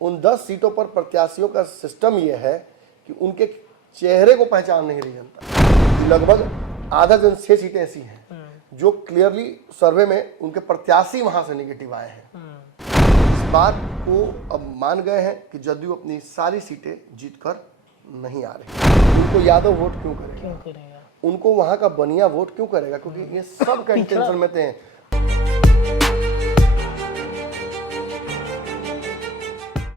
उन 10 सीटों पर प्रत्याशियों का सिस्टम यह है कि उनके चेहरे को पहचान नहीं रही जनता। लगभग आधा जन 6 सीटें ऐसी हैं जो क्लियरली सर्वे में उनके प्रत्याशी वहां से नेगेटिव आए हैं। इस बात को अब मान गए हैं कि जदयू अपनी सारी सीटें जीतकर नहीं आ रही। उनको यादव वोट क्यों करेगा? उनको वहां का बनिया वोट क्यों करेगा? क्योंकि ये सब का टेंशन में थे।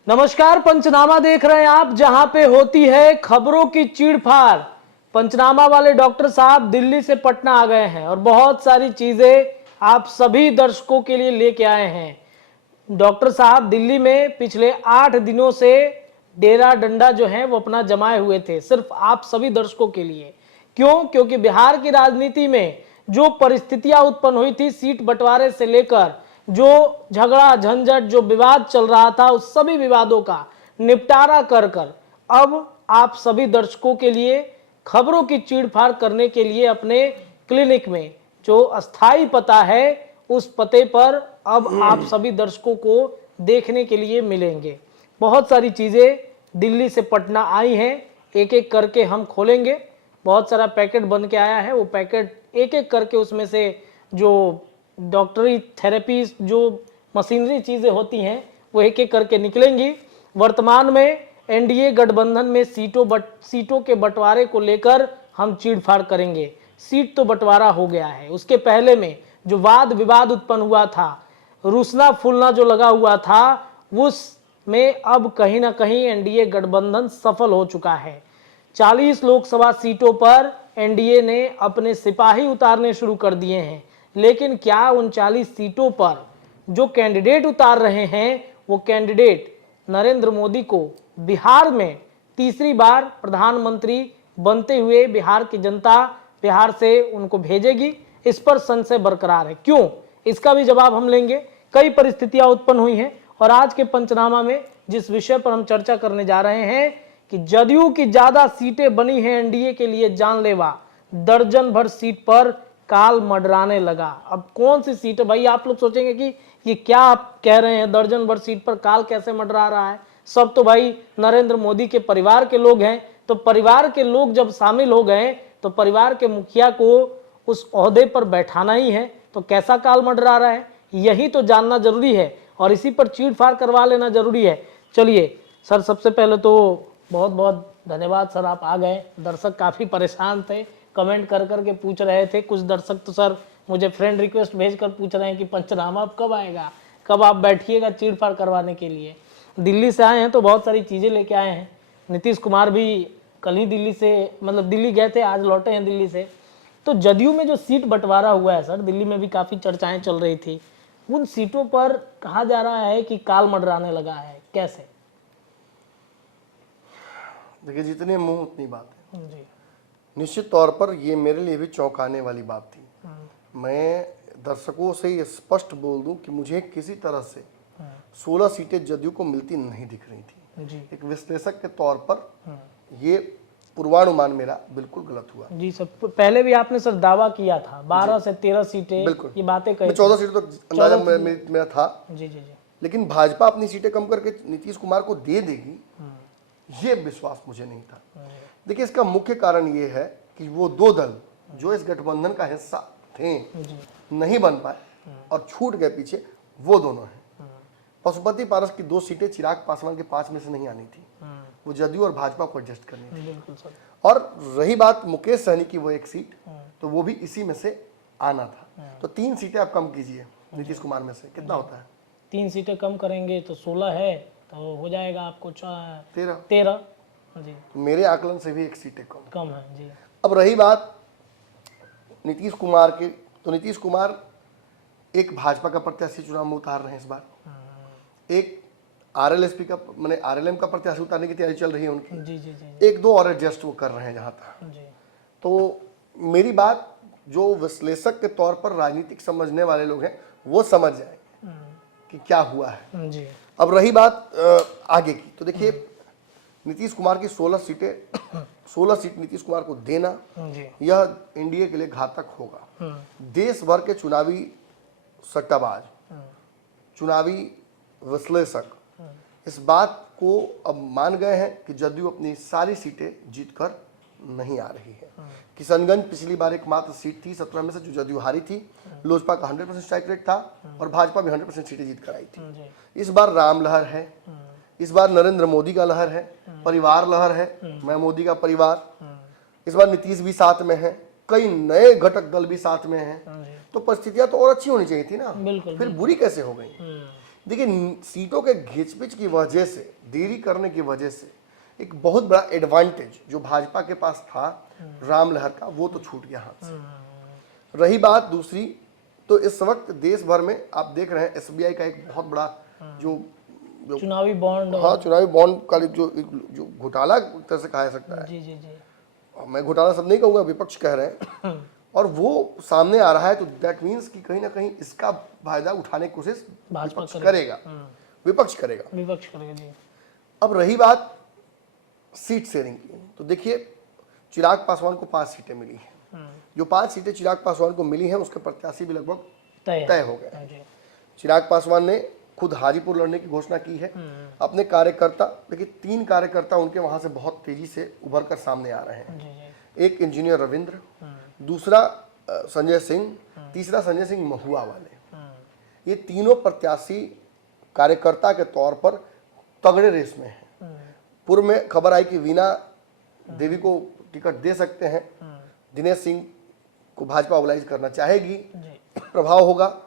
नमस्कार, पंचनामा देख रहे हैं आप, जहां पे होती है खबरों की चीड़फाड़। पंचनामा वाले डॉक्टर साहब दिल्ली से पटना आ गए हैं और बहुत सारी चीजें आप सभी दर्शकों के लिए लेके आए हैं। डॉक्टर साहब दिल्ली में पिछले 8 दिनों से डेरा डंडा जो है वो अपना जमाए हुए थे, सिर्फ आप सभी दर्शकों के लिए। क्यों? क्योंकि बिहार की राजनीति में जो परिस्थितियां उत्पन्न हुई थी, सीट बंटवारे से लेकर जो झगड़ा झंझट जो विवाद चल रहा था, उस सभी विवादों का निपटारा कर अब आप सभी दर्शकों के लिए खबरों की चीड़फाड़ करने के लिए अपने क्लिनिक में जो अस्थाई पता है, उस पते पर अब आप सभी दर्शकों को देखने के लिए मिलेंगे। बहुत सारी चीजें दिल्ली से पटना आई हैं, एक एक करके हम खोलेंगे। बहुत सारा पैकेट बन के आया है, वो पैकेट एक एक करके उसमें से जो डॉक्टरी थेरेपी जो मशीनरी चीजें होती हैं वो एक एक करके निकलेंगी। वर्तमान में एनडीए गठबंधन में सीटों के बंटवारे को लेकर हम चीड़फाड़ करेंगे। सीट तो बंटवारा हो गया है, उसके पहले में जो वाद विवाद उत्पन्न हुआ था, रूसना फूलना जो लगा हुआ था, उसमें अब कहीं ना कहीं एनडीए गठबंधन सफल हो चुका है। 40 लोकसभा सीटों पर एनडीए ने अपने सिपाही उतारने शुरू कर दिए हैं, लेकिन क्या उन 40 सीटों पर जो कैंडिडेट उतार रहे हैं वो कैंडिडेट नरेंद्र मोदी को बिहार में तीसरी बार प्रधानमंत्री बनते हुए बिहार की जनता बिहार से उनको भेजेगी? इस पर संशय बरकरार है। क्यों? इसका भी जवाब हम लेंगे। कई परिस्थितियां उत्पन्न हुई हैं और आज के पंचनामा में जिस विषय पर हम चर्चा करने जा रहे हैं कि जदयू की ज्यादा सीटें बनी हैं एनडीए के लिए जानलेवा, दर्जन भर सीट पर काल मंडराने लगा। अब कौन सी सीट है भाई? आप लोग सोचेंगे कि ये क्या आप कह रहे हैं, दर्जन भर सीट पर काल कैसे मंडरा रहा है? सब तो भाई नरेंद्र मोदी के परिवार के लोग हैं। तो परिवार के लोग जब शामिल हो गए तो परिवार के मुखिया को उस ओहदे पर बैठाना ही है, तो कैसा काल मंडरा रहा है यही तो जानना जरूरी है और इसी पर चीड़फाड़ करवा लेना जरूरी है। चलिए सर, सबसे पहले तो बहुत बहुत धन्यवाद सर, आप आ गए। दर्शक काफी परेशान थे, कमेंट कर करके पूछ रहे थे। कुछ दर्शक तो सर मुझे फ्रेंड रिक्वेस्ट भेजकर पूछ रहे हैं कि पंचनामा अब कब आएगा, कब आप बैठिएगा चीड़फाड़ करवाने के लिए। दिल्ली से आए हैं तो बहुत सारी चीज़ें लेके आए हैं। नीतीश कुमार भी कल ही दिल्ली से दिल्ली गए थे, आज लौटे हैं दिल्ली से। तो जदयू में जो सीट बंटवारा हुआ है सर, दिल्ली में भी काफ़ी चर्चाएँ चल रही थी, उन सीटों पर कहा जा रहा है कि काल मंडराने लगा है, कैसे? देखिए, जितने मुंह उतनी बात है जी। निश्चित तौर पर ये मेरे लिए भी चौंकाने वाली बात थी। मैं दर्शकों से ये स्पष्ट बोल दूं कि मुझे किसी तरह से 16 सीटें जदयू को मिलती नहीं दिख रही थी। जी। एक विश्लेषक के तौर पर ये पूर्वानुमान मेरा बिल्कुल गलत हुआ। जी सर, पहले भी आपने सर दावा किया था 12 से 13 सीटें, बिल्कुल ये बातें कही। 14 सीटें तो अंदाजा मेरा था। जी जी जी। लेकिन भाजपा अपनी सीटें कम करके नीतीश कुमार को दे देगी, ये विश्वास मुझे नहीं था। देखिए, इसका मुख्य कारण ये है कि वो दो दल जो इस गठबंधन का हिस्सा थे नहीं बन पाए और छूट गए पीछे, वो दोनों हैं। पशुपति पारस की 2 सीटें चिराग पासवान के 5 में से नहीं आनी थी, वो जदयू और भाजपा को एडजस्ट करनी थी। और रही बात मुकेश सहनी की वो 1 सीट, तो वो भी इसी में से आना था। तो 3 सीटें आप कम कीजिए नीतीश कुमार में से, कितना होता है? 3 सीटें कम करेंगे तो 16 है, तो हो जाएगा आपको 13। जी, मेरे आकलन से भी 1 सीटें कम है जी। अब रही बात नीतीश कुमार की, तो नीतीश कुमार एक भाजपा का प्रत्याशी चुनाव में उतार रहे हैं इस बार, एक आरएलएसपी का मैंने आरएलएम का प्रत्याशी उतारने की तैयारी चल रही है उनकी। जी जी जी। 1-2 और एडजस्ट वो कर रहे हैं जहाँ तक। तो मेरी बात जो विश्लेषक के तौर पर राजनीतिक समझने वाले लोग हैं वो समझ जाएंगे कि क्या हुआ है जी। अब रही बात आगे की, तो देखिए नीतीश कुमार की 16 सीट नीतीश कुमार को देना, यह एनडीए के लिए घातक होगा। देश भर के चुनावी सट्टाबाज, चुनावी विश्लेषक इस बात को अब मान गए हैं कि जदयू अपनी सारी सीटें जीतकर नहीं आ रही है। किशनगंज पिछली बार एकमात्र सीट थी 17 में से जो जदयू हारी थी। लोजपा का 100% स्ट्राइक रेट था और भाजपा भी 100% सीटें जीत कर आई थी। इस बार राम लहर है, इस बार नरेंद्र मोदी का लहर है, परिवार लहर है, मैं मोदी का परिवार। इस बार नीतीश भी साथ में है, कई नए घटक दल भी साथ में हैं, तो परिस्थितियां तो और अच्छी होनी चाहिए थी ना, फिर बुरी कैसे हो गई? देखिए, सीटों के घिचपिच की वजह से, देरी करने की वजह से एक बहुत बड़ा एडवांटेज जो भाजपा के पास था राम लहर का, वो तो छूट गया हाथ से। रही बात दूसरी, तो इस वक्त देश भर में आप देख रहे हैं एसबीआई का एक बहुत बड़ा जो चुनावी बॉन्ड, हाँ, चुनावी बॉन्ड का जो घोटाला तरह से कहा जा सकता है। जी जी जी, मैं घोटाला सब नहीं कहूंगा, विपक्ष कह रहे हैं, और वो सामने आ रहा है, तो दैट मीन्स कि कहीं ना कहीं इसका फायदा उठाने की कोशिश भाजपा विपक्ष करेगा, विपक्ष करेगा। जी। अब रही बात सीट शेयरिंग की, तो देखिए चिराग पासवान को 5 सीटें मिली हैं। जो 5 सीटें चिराग पासवान को मिली हैं उसके प्रत्याशी भी लगभग तय हो गए हैं। चिराग पासवान ने खुद हाजीपुर लड़ने की घोषणा की है। अपने कार्यकर्ता, देखिए 3 कार्यकर्ता उनके वहां से बहुत तेजी से उभर कर सामने आ रहे हैं। एक इंजीनियर रविंद्र, दूसरा संजय सिंह, तीसरा संजय सिंह महुआ वाले। ये तीनों प्रत्याशी कार्यकर्ता के तौर पर तगड़े रेस में हैं। पूर्व में खबर आई कि वीणा देवी को टिकट दे सकते हैं, दिनेश सिंह को भाजपा मोबिलाइज करना चाहेगी, प्रभाव होगा।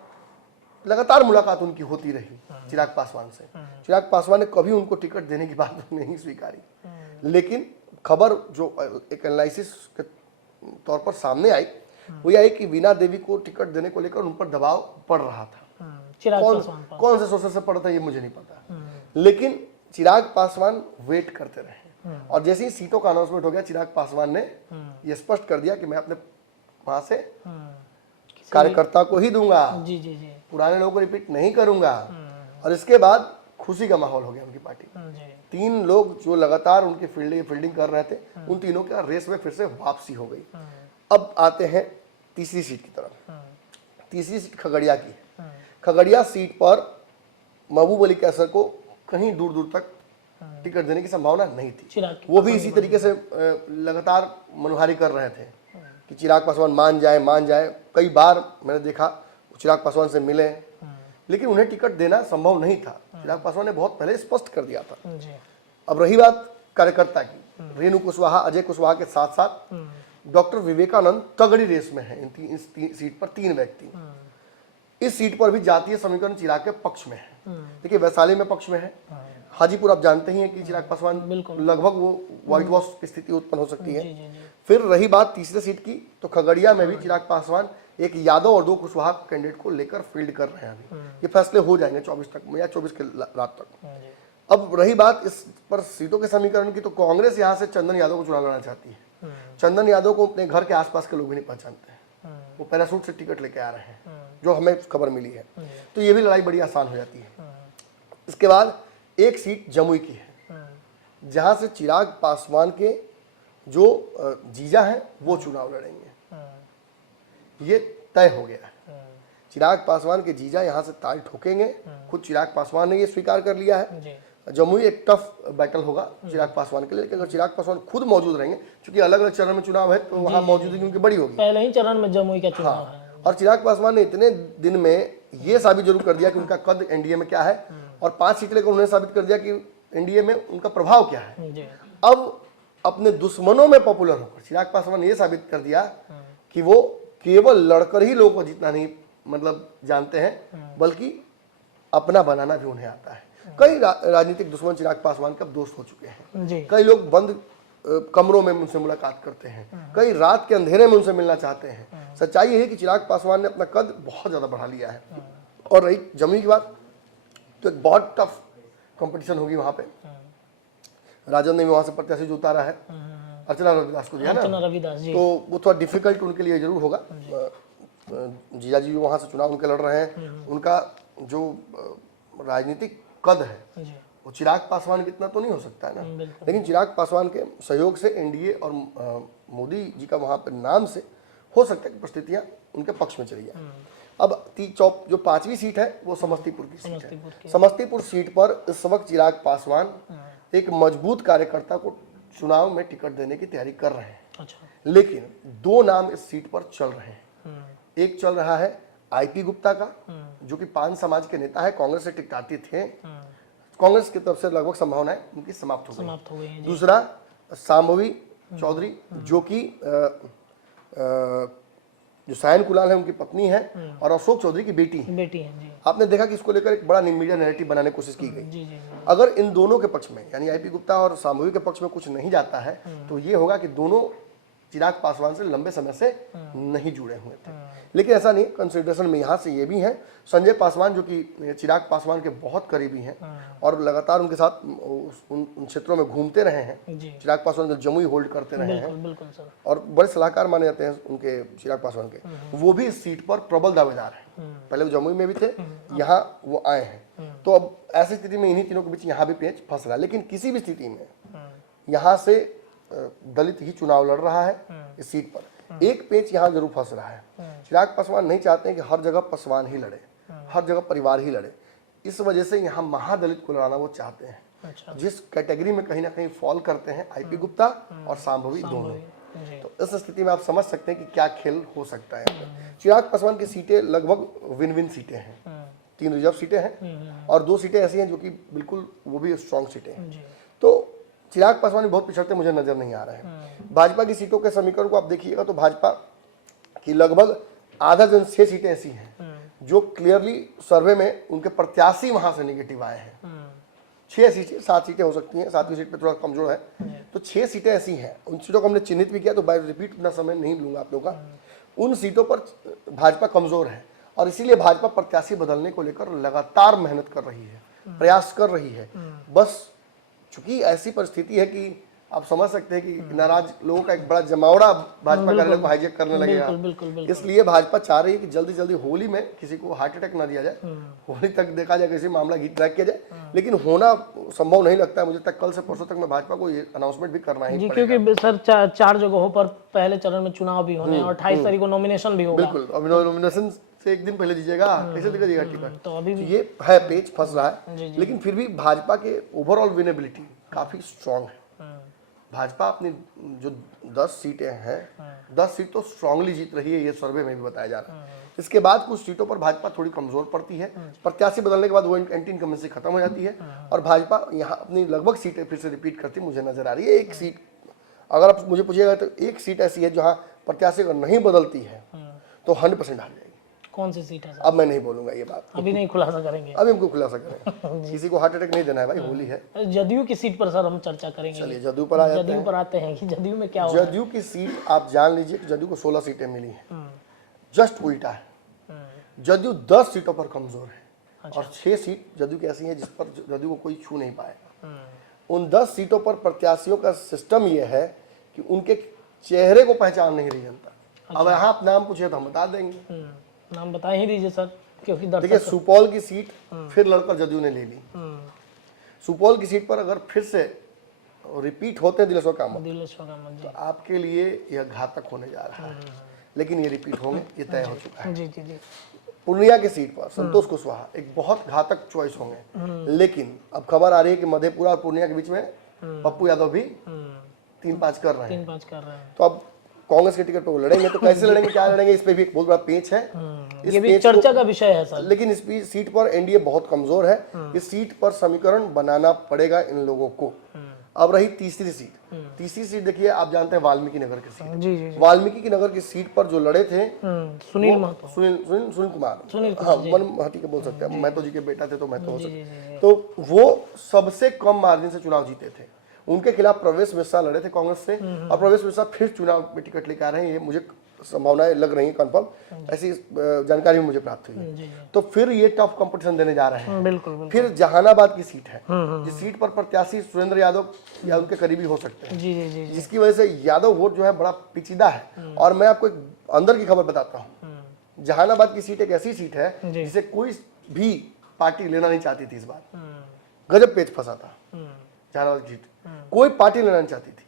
लगातार मुलाकात उनकी होती रही चिराग पासवान से। चिराग पासवान ने कभी उनको टिकट देने की बात नहीं स्वीकारी, लेकिन खबर जो एक एनालिसिस के तौर पर सामने आई वो ये आई कि वीणा देवी को टिकट देने को लेकर उन पर दबाव पड़ रहा था। कौन से सोर्सेस से पड़ा था ये मुझे नहीं पता, लेकिन चिराग पासवान वेट करते रहे, और जैसे ही सीटों का अनाउंसमेंट हो गया चिराग पासवान ने ये स्पष्ट कर दिया कि मैं अपने वहां से कार्यकर्ता को ही दूंगा, जी जी जी, पुराने लोगों को रिपीट नहीं करूंगा। और इसके बाद खुशी का माहौल हो गया उनकी पार्टी। 3 लोग जो लगातार उनकी फील्डिंग कर रहे थे, उन तीनों का रेस में फिर से वापसी हो गई। अब आते हैं तीसरी सीट की तरफ। तीसरी सीट खगड़िया की है। खगड़िया सीट पर महबूब अली कैसर को कहीं दूर दूर तक टिकट देने की संभावना नहीं थी। वो भी इसी तरीके से लगातार मनोहारी कर रहे थे कि चिराग पासवान मान जाए। कई बार मैंने देखा चिराग पासवान से मिले, लेकिन उन्हें टिकट देना संभव नहीं था। चिराग पासवान ने बहुत पहले स्पष्ट कर दिया था। अब रही बात कार्यकर्ता की, रेणु कुशवाहा, अजय कुशवाहा के साथ साथ डॉक्टर विवेकानंद तगड़ी रेस में है। इस सीट पर 3 व्यक्ति। इस सीट पर भी जातीय समीकरण चिराग के पक्ष में है। देखिए वैशाली में पक्ष में है, हाजीपुर आप जानते ही हैं कि चिराग पासवान लगभग वो व्हाइट वॉश की स्थिति उत्पन्न हो सकती है। फिर रही बात तीसरे सीट की, तो खगड़िया में भी चिराग पासवान एक यादव और 2 कुशवाहा कैंडिडेट को लेकर फील्ड कर रहे हैं। अभी ये फैसले हो जाएंगे 24 तक या 24 के रात तक। अब रही बात इस पर सीटों के समीकरण की, तो कांग्रेस यहाँ से चंदन यादव को चुनाव लड़ना चाहती है। चंदन यादव को अपने घर के आसपास के लोग भी नहीं पहचानते हैं, वो पैरासूट से टिकट लेके आ रहे हैं, जो हमें खबर मिली है। तो ये भी लड़ाई बड़ी आसान हो जाती है। इसके बाद एक सीट जमुई की है, जहां से चिराग पासवान के जो जीजा हैं वो चुनाव लड़ेंगे। ये तय हो गया है। चिराग पासवान के जीजा यहां से ताल ठोकेंगे। खुद चिराग पासवान ने ये स्वीकार कर लिया है। जमुई एक टफ बैटल होगा चिराग पासवान के लिए, लेकिन अगर चिराग पासवान खुद मौजूद रहेंगे, क्योंकि अलग अलग चरण में चुनाव है, तो वहां मौजूदगी उनकी बड़ी होगी। पहले ही चरण में जमुई का चुनाव है। और चिराग पासवान ने इतने दिन में ये साबित जरूर कर दिया कि उनका कद एनडीए में क्या है, और 5 सीट लेकर उन्होंने साबित कर दिया कि एनडीए में उनका प्रभाव क्या है। अब अपने दुश्मनों में पॉपुलर होकर चिराग पासवान ने ये साबित कर दिया कि वो केवल लड़कर ही लोगों को जीतना नहीं मतलब जानते हैं, बल्कि अपना बनाना भी उन्हें आता है। कई राजनीतिक दुश्मन चिराग पासवान के अब दोस्त हो चुके हैं। कई लोग बंद कमरों में उनसे मुलाकात करते हैं, कई रात के अंधेरे में उनसे मिलना चाहते हैं। सच्चाई ये है कि चिराग पासवान ने अपना कद बहुत ज्यादा बढ़ा लिया है। और रही जमुई की बात, तो एक बहुत टफ कंपटीशन होगी वहां पे। राजन ने भी वहां से प्रत्याशी जो उतारा है, अर्चना रविदास को दिया ना, तो वो थोड़ा डिफिकल्ट उनके लिए जरूर होगा। जीजा जी वहां से चुनाव उनके लड़ रहे हैं। उनका जो राजनीतिक कद है वो चिराग पासवान की इतना तो नहीं हो सकता है ना, लेकिन चिराग पासवान के सहयोग से एनडीए और मोदी जी का वहां पर नाम से हो सकता है कि परिस्थितियां उनके पक्ष में चली जाए। अब जो 5वीं सीट है वो समस्तीपुर की सीट समस्तीपुर है। समस्तीपुर सीट पर इस वक्त चिराग पासवान एक मजबूत कार्यकर्ता को चुनाव में टिकट देने की तैयारी कर रहे हैं। अच्छा। लेकिन 2 नाम इस सीट पर चल रहे हैं। एक चल रहा है आईपी गुप्ता का, जो कि पान समाज के नेता है, कांग्रेस से टिकटाती थे, कांग्रेस की तरफ से लगभग संभावनाएं उनकी समाप्त हो गई। दूसरा शांभवी चौधरी, जो कि जो सायन कुलाल है उनकी पत्नी है और अशोक चौधरी की बेटी है जी। आपने देखा कि इसको लेकर एक बड़ा मीडिया नैरेटिव बनाने की कोशिश की गई। जी। अगर इन दोनों के पक्ष में यानी आईपी गुप्ता और शांभवी के पक्ष में कुछ नहीं जाता है तो ये होगा कि दोनों चिराग पासवान से लंबे समय से नहीं जुड़े हुए थे। लेकिन ऐसा नहीं, कंसिडरेशन में यहाँ से ये भी है संजय पासवान, जो कि चिराग पासवान के बहुत करीबी हैं और लगातार उनके साथ उन क्षेत्रों में घूमते रहे हैं। चिराग पासवान जो जमुई होल्ड करते रहे हैं बिल्कुल सर। और बड़े सलाहकार माने जाते हैं उनके चिराग पासवान के, वो भी इस सीट पर प्रबल दावेदार हैं। पहले वो जमुई में भी थे, यहाँ वो आए हैं। तो अब ऐसी स्थिति में इन्हीं तीनों के बीच यहाँ भी पेच फंस रहा है। लेकिन किसी भी स्थिति में यहाँ से दलित ही चुनाव लड़ रहा है इस सीट पर। एक पेच यहाँ जरूर फंस रहा है। चिराग पासवान नहीं चाहते हैं कि हर जगह पासवान ही लड़े, हर जगह परिवार ही लड़े। इस वजह से यहाँ महादलित को लड़ाना वो चाहते हैं। अच्छा। जिस कैटेगरी में कहीं ना कहीं फॉल करते हैं आईपी गुप्ता और शांभवी दोनों। तो इस स्थिति में आप समझ सकते हैं कि क्या खेल हो सकता है। चिराग पासवान की सीटें लगभग विन विन सीटें हैं। 3 रिजर्व सीटें हैं और 2 सीटें ऐसी हैं जो कि बिल्कुल वो भी स्ट्रॉन्ग सीटें हैं। तो चिराग पासवान बहुत पिछड़ते मुझे नजर नहीं आ रहे हैं। भाजपा की सीटों के समीकरण को आप देखिएगा तो भाजपा की लगभग आधा जन 6 सीटें ऐसी हैं जो क्लियरली सर्वे में उनके प्रत्याशी वहां से निगेटिव आए हैं। 6 सीटें, 7 सीटें हो सकती हैं, 7वीं सीट पे थोड़ा कमजोर है। तो 6 सीटें ऐसी हैं, उन सीटों को हमने चिन्हित भी किया, तो बाय रिपीट उतना समय नहीं लूंगा आप लोगों का। उन सीटों पर भाजपा कमजोर है और इसीलिए भाजपा प्रत्याशी बदलने को लेकर लगातार मेहनत कर रही है, प्रयास कर रही है। बस चूंकि ऐसी परिस्थिति है कि आप समझ सकते हैं कि नाराज लोगों का एक बड़ा जमावड़ा भाजपा कार्यालय को हाईजैक करने लगेगा। इसलिए भाजपा चाह रही है कि जल्दी जल्दी होली में किसी को हार्ट अटैक ना दिया जाए, होली तक देखा जाए किसी मामला ट्रैक किया जाए। लेकिन होना संभव नहीं लगता है मुझे तक। कल से परसों तक में भाजपा को ये अनाउंसमेंट भी करना है क्योंकि सर 4 जगहों पर पहले चरण में चुनाव भी होने और 28 तारीख को नॉमिनेशन भी होगा। बिल्कुल, अब नॉमिनेशन से एक दिन पहले दीजिएगा, कैसे दीजिएगा टिकट? तो अभी ये है पेच फंस रहा है। लेकिन फिर भी भाजपा के ओवरऑल विनेबिलिटी काफी स्ट्रांग है। भाजपा अपनी जो 10 सीटें हैं, 10 सीट तो स्ट्रांगली जीत रही है, ये सर्वे में भी बताया जा रहा है। इसके बाद कुछ सीटों पर भाजपा थोड़ी कमजोर पड़ती है। प्रत्याशी बदलने के बाद वो एंटी इनकम्बेंसी खत्म हो जाती है और भाजपा यहाँ अपनी लगभग सीटें फिर से रिपीट करती मुझे नजर आ रही है। एक सीट अगर आप मुझे पूछिएगा तो एक सीट ऐसी है जहाँ प्रत्याशी अगर नहीं बदलती है तो 100% हार जाएगी। कौन सी सीट है सर? अब मैं नहीं बोलूंगा ये बात, अभी नहीं खुलासा करेंगे। अभी हमको खुलासा करें। किसी को हार्ट अटैक नहीं देना है भाई, होली है। जदयू की सीट पर सर हम चर्चा करेंगे। चलिए जदयू पर आ जाते हैं। जदयू पर आते हैं कि जदयू में क्या होगा। जदयू की सीट आप जान लीजिए कि जदयू को 16 सीटें मिली हैं। जस्ट उल्टा है, जदयू 10 सीटों पर कमजोर है और 6 सीट जदयू की ऐसी है जिस पर जदयू को कोई छू नहीं पाएगा। उन 10 सीटों पर प्रत्याशियों का सिस्टम यह है कि उनके चेहरे को पहचान नहीं रही जनता। अब यहाँ आप नाम पूछे तो हम बता देंगे। नाम बता ही दीजिए सर, क्योंकि देखिए सुपौल की सीट फिर लड़कर जदयू ने ले ली। सुपौल की सीट पर अगर फिर से रिपीट होते हैं दिलेश्वर कामत तो आपके लिए यह घातक होने जा रहा है। लेकिन ये रिपीट होंगे, ये तय हो चुका है। जी। पूर्णिया की सीट पर संतोष कुशवाहा एक बहुत घातक चॉइस होंगे। लेकिन अब खबर आ रही है कि मधेपुरा और पूर्णिया के बीच में पप्पू यादव भी 3-5 कर रहे हैं। तो अब कांग्रेस के टिकट पर वो लड़ेंगे, तो कैसे लड़ेंगे, क्या लड़ेंगे, इस पे भी एक बहुत बड़ा पेच है। ये भी चर्चा का विषय है सर। लेकिन इस सीट पर एनडीए बहुत कमजोर है। इस सीट पर समीकरण बनाना पड़ेगा इन लोगों को। अब रही तीसरी सीट देखिए, आप जानते हैं वाल्मीकि नगर की सीट। जी। वाल्मीकि नगर की सीट पर जो लड़े थे सुनील महतो, सुनील कुमार, हाँ मन महती के बोल सकते हैं, महतो जी के बेटा थे तो महतो हो सकते। तो वो सबसे कम मार्जिन से चुनाव जीते थे। उनके खिलाफ प्रवेश मिश्रा लड़े थे कांग्रेस से और प्रवेश मिश्रा फिर चुनाव में टिकट लेकर आ रहे हैं। ये मुझे संभावनाएं लग रही है कंफर्म, ऐसी जानकारी मुझे प्राप्त हुई है। तो फिर ये टफ कंपटीशन देने जा रहे हैं। बिल्कुल। फिर जहानाबाद की सीट है, जिस सीट पर प्रत्याशी सुरेंद्र यादव या उनके करीबी हो सकते हैं। जी। जिसकी वजह से यादव वोट जो है बड़ा पेचीदा है। और मैं आपको एक अंदर की खबर बताता हूँ, जहानाबाद की सीट एक ऐसी सीट है जिसे कोई भी पार्टी लेना नहीं चाहती थी। इस बार गजब पेच फंसा था जहानाबाद की सीट, कोई पार्टी लेना नहीं चाहती थी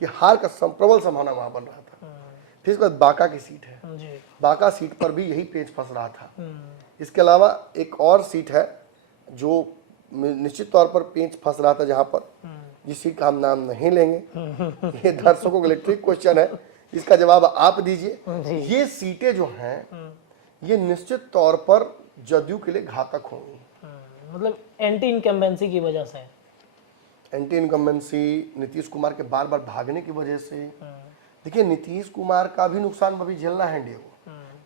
कि हार का प्रबल संभावना वहां बन रहा था। फिर इसके बाद बांका की सीट है। जी। बांका सीट पर भी यही पेच फंस रहा था। इसके अलावा एक और सीट है जो निश्चित तौर पर पेच फंस रहा था, जहां पर जिस सीट का हम नाम नहीं लेंगे, ये दर्शकों के लिए ट्रिक क्वेश्चन है, इसका जवाब आप दीजिए। ये सीटें जो हैं ये निश्चित तौर पर जदयू के लिए घातक होंगी। मतलब एंटी इनकम्बेंसी की वजह से, एंटी इनकम्बेंसी, नीतीश कुमार के बार बार भागने की वजह से। देखिए नीतीश कुमार का भी नुकसान अभी झेलना है इंडिया को।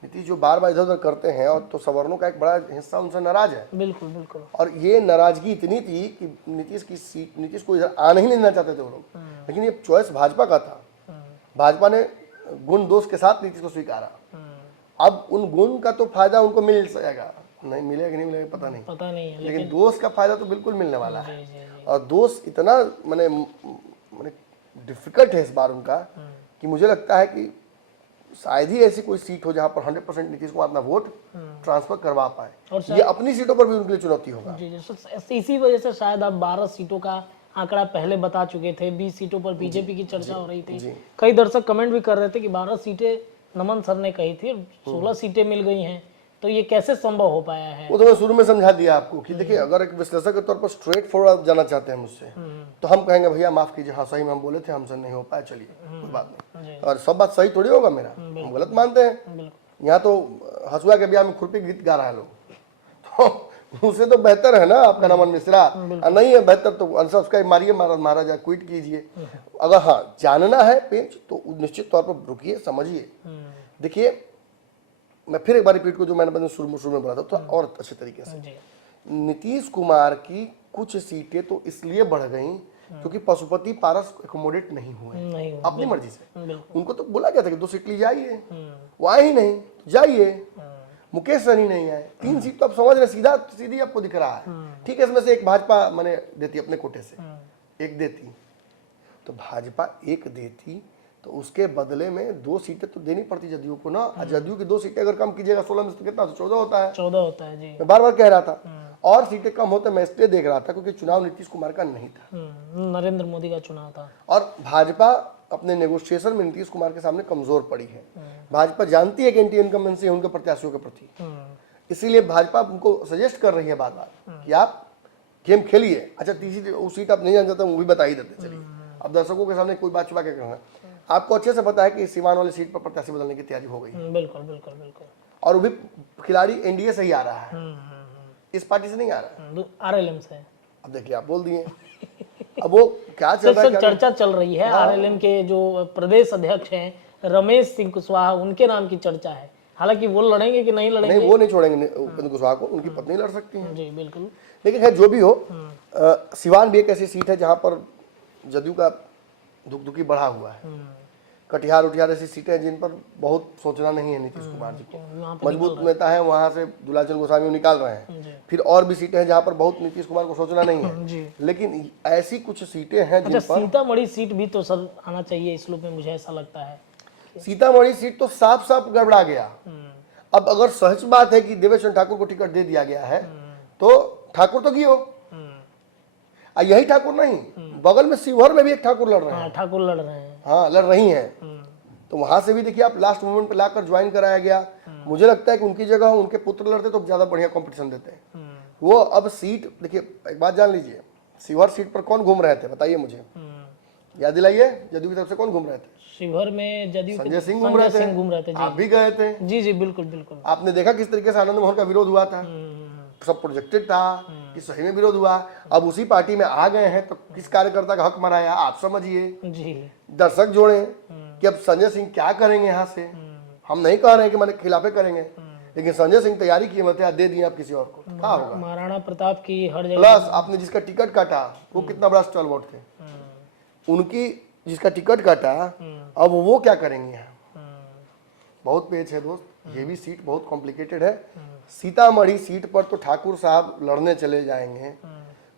नीतीश जो बार बार इधर उधर करते हैं, और तो सवर्णों का एक बड़ा हिस्सा उनसे नाराज है। बिल्कुल बिल्कुल। और ये नाराजगी इतनी थी कि नीतीश को इधर आने ही नहीं देना चाहते थे वो लोग। लेकिन ये चॉइस भाजपा का था। भाजपा ने गुण दोष के साथ नीतीश को स्वीकारा। अब उन गुण का तो फायदा उनको मिल जाएगा, नहीं मिलेगा कि नहीं मिलेगा पता नहीं है, लेकिन दोष का फायदा तो बिल्कुल मिलने वाला है। जी। और दोष इतना माने डिफिकल्ट है इस बार उनका कि मुझे लगता है कि शायद ही ऐसी कोई सीट हो जहां पर 100% नीतीश कुमार अपना वोट ट्रांसफर करवा पाए, और ये अपनी सीटों पर भी उनके लिए चुनौती होगा। जी, इसी वजह से शायद आप 12 सीटों का आंकड़ा पहले बता चुके थे। 20 सीटों पर बीजेपी की चर्चा हो रही थी। कई दर्शक कमेंट भी कर रहे थे कि 12 सीटें नमन सर ने कही थी, 16 सीटें मिल गई हैं, तो ये कैसे संभव हो पाया है? वो तो मैं शुरू में समझा दिया आपको कि देखिए, अगर एक विश्लेषक के तौर पर स्ट्रेट फॉरवर्ड जाना चाहते हैं मुझसे, तो हम कहेंगे भैया माफ कीजिए, हाँ सही में हम बोले थे, हमसे नहीं हो पाया, चलिए कोई बात नहीं। और सब बात सही थोड़ी होगा मेरा, हम गलत मानते हैं। यहाँ तो हसुआ के ब्याह में खुरपी गीत गा रहा है लोग, तो उससे तो बेहतर है ना आपका नमन मिश्रा। नहीं है बेहतर तो अनसब्सक्राइब मारिए, महाराजा क्विट कीजिए। अगर हाँ जानना है पेज तो निश्चित तौर पर रुकिए, समझिए। देखिए मैं फिर एक बार रिपीट को जो मैंने शुरू में बोला था तो और अच्छे तरीके से, नीतीश कुमार की कुछ सीटें तो इसलिए बढ़ गई क्योंकि पशुपति पारस एकोमोडेट नहीं हुए अपनी मर्जी से। उनको तो बोला गया था कि 2 सीट ली जाइए, वो आए ही नहीं, तो जाइए। मुकेश सहनी नहीं आए, 3 सीट तो आप समझ रहे, सीधी आपको दिख रहा है। ठीक है, इसमें से एक भाजपा मैंने देती अपने कोटे से, एक देती तो भाजपा एक देती तो उसके बदले में 2 सीटें तो देनी पड़ती जदयू को ना। जदयू की 2 सीटें अगर कम कीजिएगा 16 में तो कितना, 14 होता है। 14 होता है जी। मैं बार बार कह रहा था, और सीटें कम होते मैं इसलिए देख रहा था क्योंकि चुनाव नीतीश कुमार का नहीं था, नरेंद्र मोदी का चुनाव था। और भाजपा अपने नेगोशिएशन में नीतीश कुमार के सामने कमजोर पड़ी है। भाजपा जानती है कि एंटी इनकम्बेंसी है उनके प्रत्याशियों के प्रति, इसीलिए भाजपा उनको सजेस्ट कर रही है बार बार कि आप गेम खेलिए। अच्छा, तीसरी उस सीट आप नहीं जान जाते, वो भी बता ही देते। चलिए, अब दर्शकों के सामने कोई बात छुपा के करना, आपको अच्छे से पता है कि सीवान वाली सीट पर प्रत्याशी बदलने की तैयारी हो गई है। बिल्कुल बिल्कुल बिल्कुल। और वो भी खिलाड़ी एनडीए से ही आ रहा है, इस पार्टी से नहीं आ रहा है, आरएलएम से। अब देखिए आप बोल दिए। अब वो क्या चल रहा है, चर्चा चल रही है। आरएलएम के जो प्रदेश अध्यक्ष हैं रमेश सिंह कुशवाहा, उनके नाम की चर्चा है। हालांकि वो लड़ेंगे कि नहीं लड़ेंगे, नहीं वो नहीं छोड़ेंगे उपेंद्र कुशवाहा को, उनकी पत्नी लड़ सकती है। जी बिल्कुल। लेकिन खैर जो भी हो, सिवान भी एक ऐसी सीट है जहां पर जदयू का धुकधुकी बढ़ा हुआ है। कटिहार उटिहार ऐसी सीटें हैं जिन पर बहुत सोचना नहीं है नीतीश कुमार जी को। मजबूत नेता है, वहां से दुलाचंद गोस्वामी निकाल रहे हैं। फिर और भी सीटें हैं जहां पर बहुत नीतीश कुमार को सोचना नहीं है। लेकिन ऐसी कुछ सीटें हैं जिन पर, सीतामढ़ी सीट भी तो सर आना चाहिए इस लूप में, मुझे ऐसा लगता है। सीतामढ़ी सीट तो साफ साफ गड़बड़ा गया। अब अगर सच बात है कि देवेश ठाकुर को टिकट दे दिया गया है तो ठाकुर तो गियो, यही ठाकुर नहीं, बगल में शिवहर में भी एक ठाकुर लड़ रहे हैं। ठाकुर लड़ रहे हैं, हाँ लड़ रही हैं। तो वहां से भी देखिए आप लास्ट मोमेंट पे लाकर ज्वाइन कराया गया। मुझे लगता है कि उनकी जगह उनके पुत्र लड़ते तो ज्यादा बढ़िया कंपटीशन देते हैं वो। अब सीट देखिए, एक बात जान लीजिए, शिवहर सीट पर कौन घूम रहे थे बताइए मुझे, याद दिलाइए। जदयू की तरफ से कौन घूम रहे थे? शिवहर में जदयू संजय सिंह घूम रहे थे। आप भी गए थे? जी जी बिल्कुल बिल्कुल। आपने देखा किस तरीके से आनंद मोहन का विरोध हुआ था, सब प्रोजेक्टेड था कि सही में विरोध हुआ। अब उसी पार्टी में आ गए हैं तो किस कार्यकर्ता का हक मराया, आप समझिए। जी, दर्शक दर्शक जोड़े कि अब संजय सिंह क्या करेंगे यहाँ से। हम नहीं कह रहे हैं कि मैंने खिलाफे करेंगे, लेकिन संजय सिंह तैयारी की मत दे दी आप किसी और को, क्या होगा? महाराणा प्रताप की हर जगह। प्लस आपने जिसका टिकट काटा वो कितना बड़ा स्टॉल वोट थे, उनकी जिसका टिकट काटा अब वो क्या करेंगे यहाँ? बहुत पेच है दोस्त, ये भी सीट बहुत कॉम्प्लिकेटेड है। सीतामढ़ी सीट पर तो ठाकुर साहब लड़ने चले जाएंगे,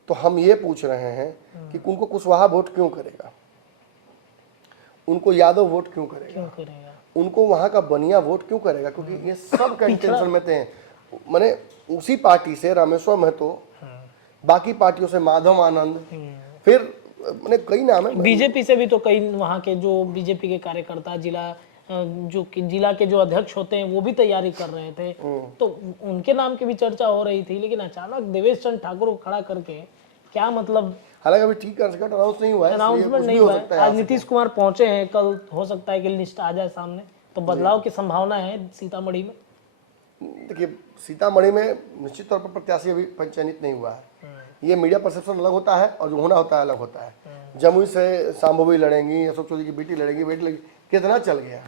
तो हम ये पूछ रहे हैं कि उनको कुशवाहा वोट क्यों करेगा, उनको यादव वोट क्यों करेगा, उनको वहां का बनिया वोट क्यों करेगा? क्योंकि ये सब का टेंशन में थे। मैंने उसी पार्टी से रामेश्वर महतो, बाकी पार्टियों से माधव आनंद, फिर मैंने कई नाम है, बीजेपी से भी तो कई वहाँ के जो बीजेपी के कार्यकर्ता, जिला जो कि जिला के जो अध्यक्ष होते हैं वो भी तैयारी कर रहे थे, तो उनके नाम की भी चर्चा हो रही थी, लेकिन अचानक देवेश चंद्र ठाकुर को खड़ा करके क्या मतलब हालांकि अभी ठीक कर अनाउंस नहीं हुआ है, इसलिए अनाउंसमेंट कुछ नहीं भी हो हुआ सकता है। है। आज नीतीश कुमार पहुंचे हैं, कल हो सकता है कि लिस्ट आ जाए सामने, तो बदलाव की संभावना है सीतामढ़ी में। देखिए, सीतामढ़ी में निश्चित तौर पर प्रत्याशी अभी चयनित नहीं हुआ है। ये मीडिया परसेप्शन अलग होता है और जो होना होता है अलग होता है। जमुई से शांभवी लड़ेंगी, अशोक चौधरी की बेटी लड़ेगी, कितना चल गया।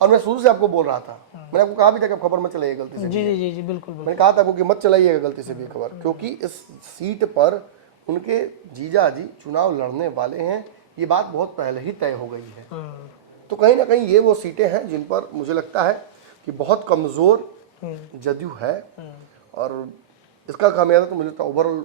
और मैं शुरू से आपको बोल रहा था, मैंने आपको कहा भी था कि खबर मत चलाइए गलती से। जी जी जी जी बिल्कुल बिल्कुल। मैंने कहा था आपको कि मत चलाइएगा गलती से भी खबर, क्योंकि इस सीट पर उनके जीजा जी चुनाव लड़ने वाले हैं, ये बात बहुत पहले ही तय हो गई है। तो कहीं ना कहीं ये वो सीटें हैं जिन पर मुझे लगता है कि बहुत कमजोर जदयू है, और इसका खामियाजा तो मुझे लगता है ओवरऑल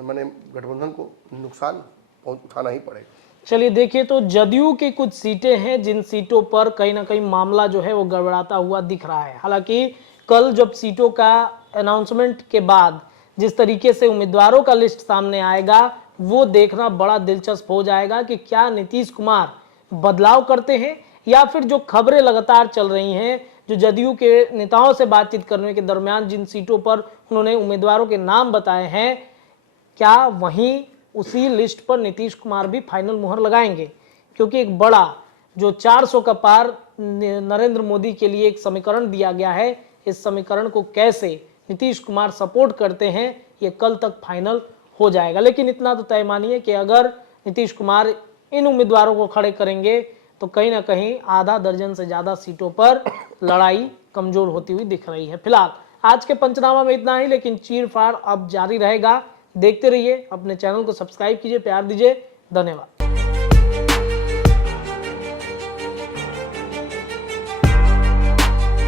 मैंने गठबंधन को नुकसान उठाना ही पड़ेगा। चलिए देखिए, तो जदयू की कुछ सीटें हैं जिन सीटों पर कहीं ना कहीं मामला जो है वो गड़बड़ाता हुआ दिख रहा है। हालांकि कल जब सीटों का अनाउंसमेंट के बाद जिस तरीके से उम्मीदवारों का लिस्ट सामने आएगा वो देखना बड़ा दिलचस्प हो जाएगा कि क्या नीतीश कुमार बदलाव करते हैं, या फिर जो खबरें लगातार चल रही हैं, जो जदयू के नेताओं से बातचीत करने के दरमियान जिन सीटों पर उन्होंने उम्मीदवारों के नाम बताए हैं, क्या वहीं उसी लिस्ट पर नीतीश कुमार भी फाइनल मुहर लगाएंगे। क्योंकि एक बड़ा जो 400 का पार नरेंद्र मोदी के लिए एक समीकरण दिया गया है, इस समीकरण को कैसे नीतीश कुमार सपोर्ट करते हैं ये कल तक फाइनल हो जाएगा। लेकिन इतना तो तय मानिए कि अगर नीतीश कुमार इन उम्मीदवारों को खड़े करेंगे तो कहीं ना कहीं आधा दर्जन से ज्यादा सीटों पर लड़ाई कमजोर होती हुई दिख रही है। फिलहाल आज के पंचनामा में इतना ही, लेकिन चीर फाड़ अब जारी रहेगा। देखते रहिए, अपने चैनल को सब्सक्राइब कीजिए, प्यार दीजिए। धन्यवाद।